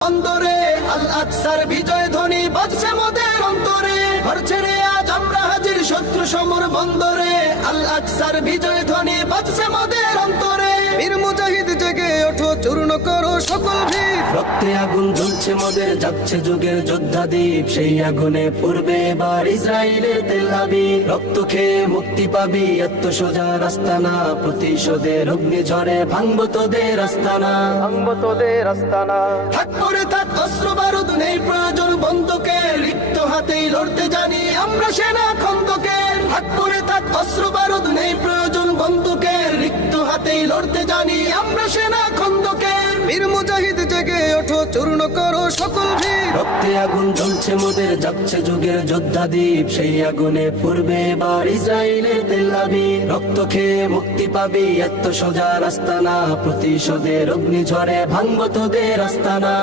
অন্তরে আল আকসার বিজয় ধ্বনি বাজছে মোদের অন্তরে, ঘর ছেড়ে আজ আমরা হাজির শত্রু সমর বন্দরে। আল আকসার বিজয় ধ্বনি বাজছে মোদের অন্তরে। বীর মুজাহিদ জেগে ওঠো, চূর্ণ করো সকল ভিড়। রক্তে আগুন জ্বলছে মোদের, যাচ্ছে যুগের যোদ্ধা দ্বীপ। সেই আগুনে পূর্বে এবার ইসরায়েলের তেল আবিব। রক্ত খেয়ে মুক্তি পাবি, এত সোজা রাস্তা না। প্রতিশোধের অগ্নি ঝরে ভাঙবো তোদের আস্তানা, ভাঙবো তোদের আস্তানা। থাক করে থাক অস্ত্র বারুদ, নেই প্রয়োজন বন্দুকের। রিক্ত হাতেই লড়তে জানি আমরা সেনা খন্দকের। থাক করে থাক অস্ত্র বারুদ, নেই প্রয়োজন বন্দুকের। রিক্ত হাতেই লড়তে জানি আমরা সেনা খন্দকের। বীর মুজাহিদ জেগে ওঠো, চূর্ণ করো সকল ভিড়। রক্তে আগুন জ্বলছে মোদের, যাচ্ছে যুগের যোদ্ধা দ্বীপ। সেই আগুনে পূর্বে এবার ইসরায়েলের তেল আবিব। রক্ত খেয়ে মুক্তি পাবি, এত সোজা রাস্তা না। প্রতিশোধের অগ্নি ঝরে ভাঙবো তোদের আস্তানা।